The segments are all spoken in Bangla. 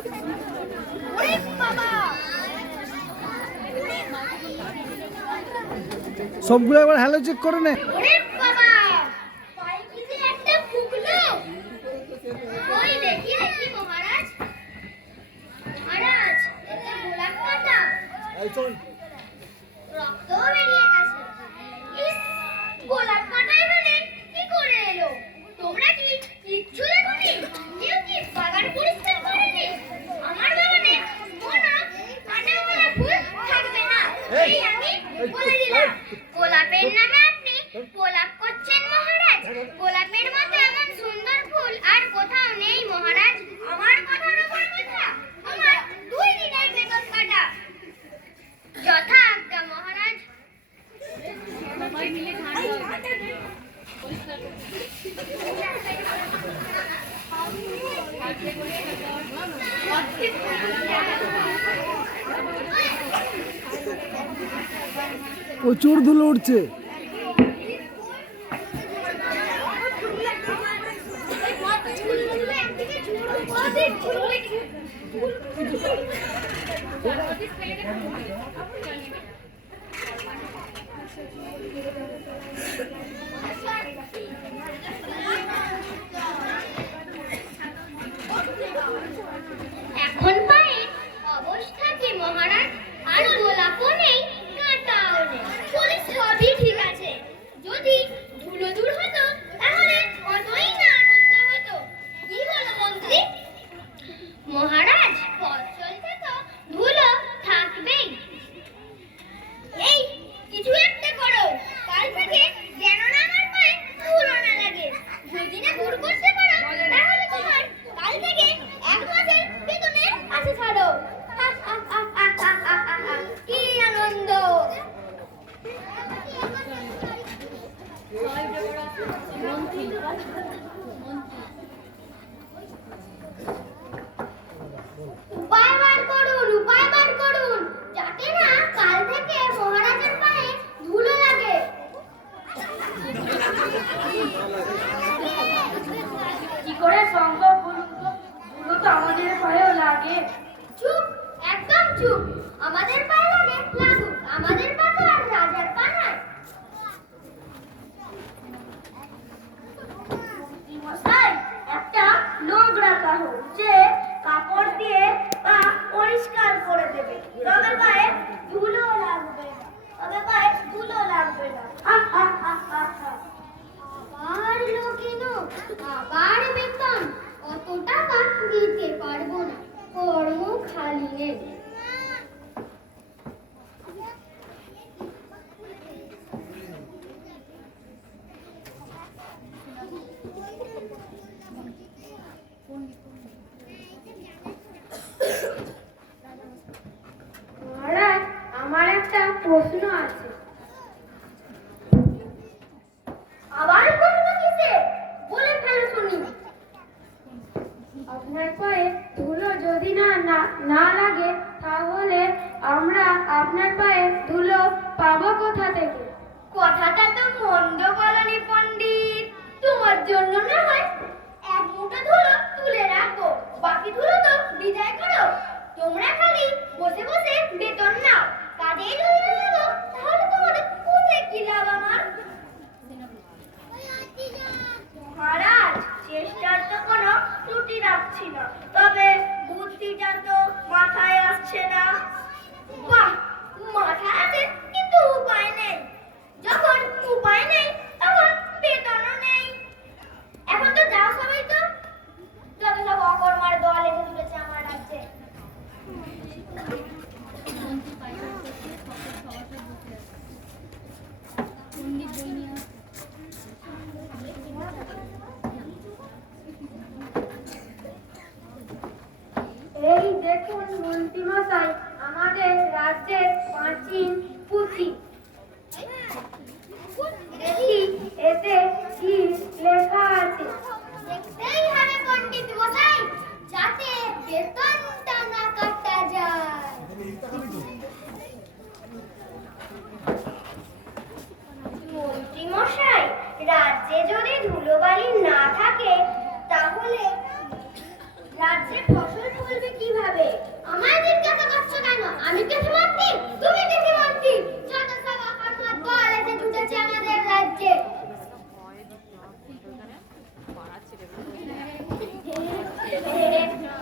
ওরে বাবা, সবগুলো একবার হ্যালো চেক করে নে। ওরে বাবা, পায়ে কি যে একটা ফুকলো। ওই দেখি দেখি মহারাজ, মহারাজ এটা গোলাপ কাটা, রক্ত বেরিয়ে গেছে। ইস, গোলাপ কাটাই মানে কি করে এলো? তোমরা কি কিচ্ছু দেখোনি? কেউ কি বাগান পরিষ্কার করেনি? আমার বাগানে কোনো কাঁটাওয়ালা ফুল থাকবে না, এই আমি বলে দিলাম। গোলাপের নামে আপনি গোলাপ করছেন মহারাজ? গোলাপের মতো এমন সুন্দর ফুল আর কোথাও নেই মহারাজ। আমার কথার উপর কথা, আমার 2 দিনের বেতন কাটা। যথা আজ্ঞা মহারাজ। প্রচুর ধুলো উঠছে। এখন পায়ে অবস্থা কি মহারাজ? আর গোলাপও নেই, কাঁটাও নেই, ফুল সবই ঠিক আছে। যদি ধুলো দূর হতো তাহলে কতই না আনন্দ হতো। কি বলো মন্ত্রী? মহারাজ, পথ চলতে তো ধুলো থাকবেই। এই কিছু একটা করো, কাল থেকে যেন না আমার পায়ে ধুলো না লাগে। যদি না দূর করতে পারো তাহলে তোমার কাল থেকে 1 মাসের বেতনের আছে ছাড়ো। কি আনন্দ! উপায় বার করুন, উপায় বার করুন, যাতে না কাল থেকে মহারাজের পায়ে ধুলো লাগে। কি করে সম্ভব বলুন তো? ধুলো তো আমাদের পায়েও লাগে। চুপ, একদম চুপ। আমাদের পায়ে লাগে, লাগুক। আমাদের পা তো আর রাজার পা নয়। মশাই, একটা নোংরা কাহো যে কাপড় দিয়ে পা পরিষ্কার করে দেবে, তবে পায়ে ধুলো লাগবে না, তবে পায়ে ধুলো লাগবে না। আবার লোকেনো, আবার বেতন, অত টাকা দিতে পারবো না, কর্ম খালি নেই। মহারাজ, আমার একটা প্রশ্ন আছে। আবার প্রশ্ন কিসে? বলে ফেলো শুনি। আপনার পায়ে ধুলো যদি না লাগে তাহলে আমরা আপনার পায়ে ধুলো পাবো কোথা থেকে? কথাটা তো মন্দ বলনি পণ্ডিত। তোমার জন্য না হয় 1 মুঠো ধুলো তুলে রাখবো, বাকি ধুলো তো বিদায় করো। তোমরা খালি বসে বসে বেতন নাও, কাজেই যদি না লাগো তাহলে তোমাদের পুষে কি লাভ আমার? মহারাজ, চেষ্টার তো কোনো ত্রুটি রাখছি না, তবে বুদ্ধিটা তো মাথায় আসছে না। বাহ, মাথা আছে কিন্তু উপায় নেই। যখন উপায় নেই তখন বেতনও নেই। এখন তো যাও সবাই, তো যত সব অকর্মার দল এসে জুটেছে আমার রাজ্যে। এই দেখুন মন্ত্রী মশাই, আমার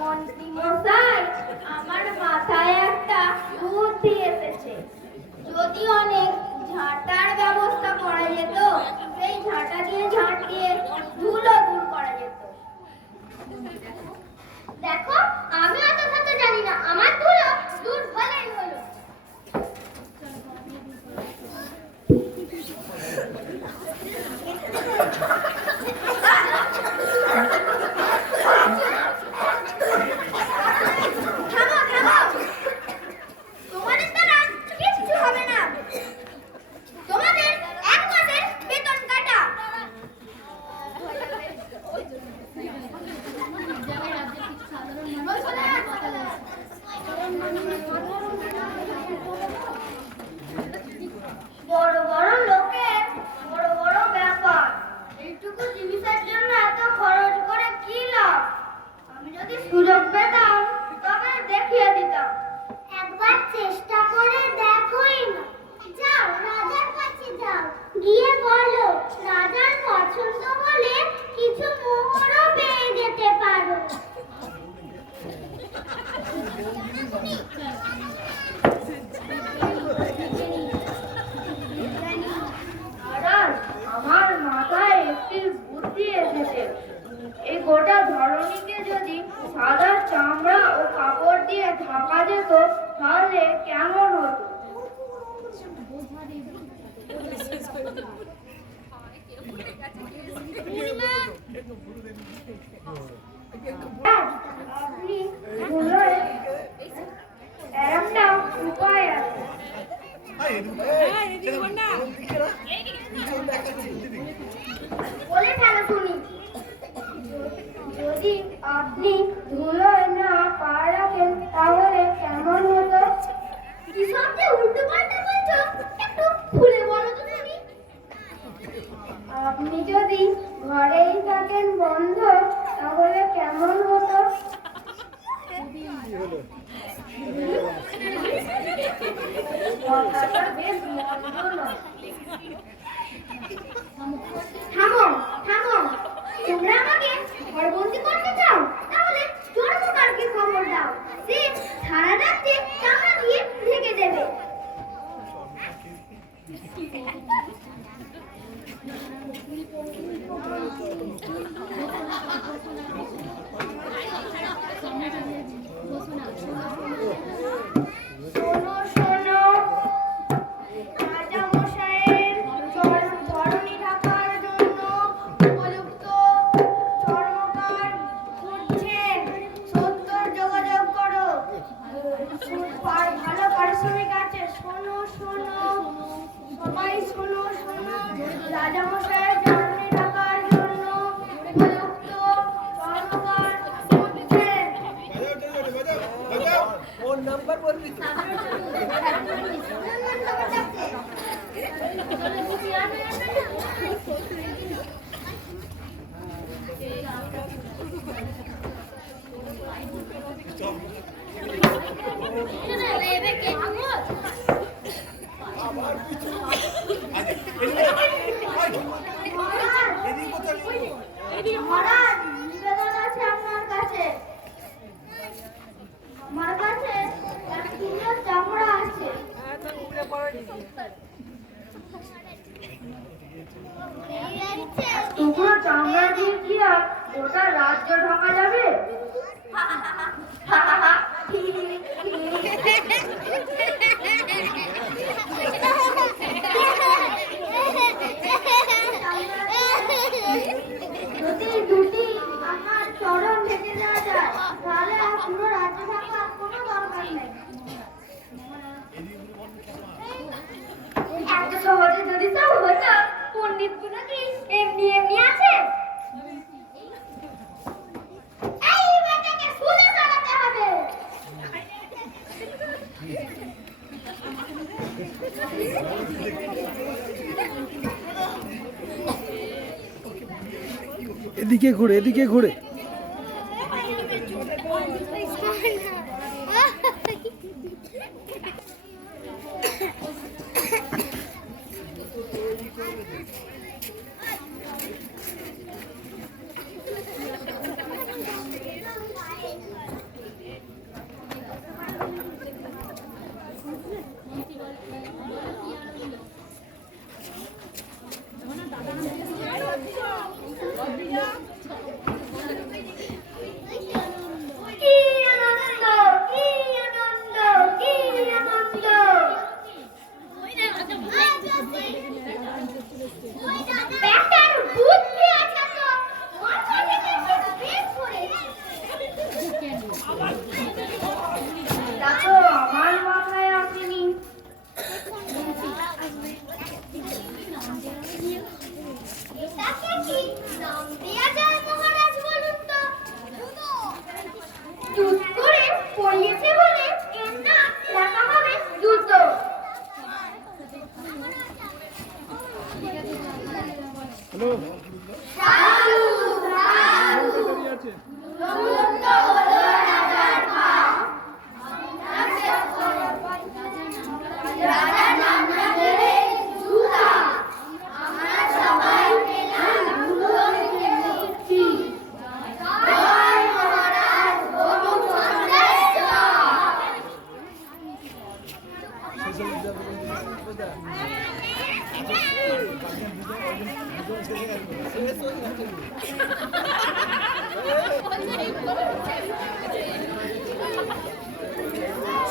মন্ত্রী মশাই, আমার মাথায় একটা বুদ্ধি এসেছে। যদি অনেক ঝাঁটার ব্যবস্থা করা যেত, সেই ঝাঁটা দিয়ে ঝাঁট দিয়ে ধুলো দূর করা যেত। দেখো, আমি অত শত জানি না, আমার ধুলো দূর হলেই হলো। থামো, থামো। তোমাদের দ্বারা কিচ্ছু হবে না। তোমাদের 1 মাসের বেতন কাটা। বড় বড় লোকের বড় বড় ব্যাপার, এইটুকু জিনিসের জন্য এত খরচ করে কি লাভ? আমি যদি সুযোগ পেতাম তবে দেখিয়ে দিতাম। একবার চেষ্টা করে দেখোই না। যাও, রাজার কাছে যাও, গিয়ে বলো রাজার পছন্দ হলে কিছু মোহরও পেয়ে যেতে পারো। মহারাজ, আমার মাথায় একটি বুদ্ধি এসেছে। এই গোটা ধরণীকে যদি সাদা চামড়া ও কাপড় দিয়ে ঢাকা যেত, তাহলে কেমন হতো? আপনি ধুলোয় একটা উপায় আছে। বলে ফেলো শুনি। যদি আপনি ধুলোয় না পা রাখেন তাহলে কেমন হতো? কি সব যে উল্টো পাল্টা বলছো, একটু খুলে বলো তো শুনি। আপনি যদি ঘরেই থাকেন বন্ধ, তাহলে কেমন হতো? কথাটা বেশ মন্দ নয়। থামো, থামো। তোমরা আমাকে ঘরবন্দি করতে চাও? তাহলে চর্মকারকে খবর দাও, সে সারা রাত্রে চামড়া দিয়ে ঢেকে দেবে। শোনো, শোনো। রাজামশাইয়ের ধরণী ঢাকার জন্য উপযুক্ত চর্মকার খুঁজছেন। 70 যোগাযোগ করো। ভালো পারিশ্রমিক আছে। শোনো, শোনো, সবাই শোনো, শোনো। রাজামশাইয়ের ধরণী ঢাকার জন্য উপযুক্ত চর্মকার খুঁজছেন। ওর নাম্বার বলবি? মহারাজ, নিবেদন আছে আপনার কাছে। আমার কাছে 1 কিলো চামড়া আছে। টুকরো চামড়া দিয়ে কি আর গোটা রাজ্য ঢাকা যাবে? যদি দুটি আমার চরণ ঢেকে দেওয়া যায়, তাহলে আর পুরো রাজ্য ঢাকার কোনো দরকার নেই। এত সহজে যদি সব হতো, পণ্ডিত গুলো কি এমনি এমনি আছে? এই বেটাকে শুনে চালাতে হবে। এদিকে ঘুরে, এদিকে ঘুরে। রাজার নাম না ধরে জুতা, আমরা সবাই পেলাম ধুলো দেখছি। জয় মহারাজ অনুচন্দ্রের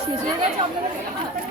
শেষ হয়ে গেছে আপনাদের?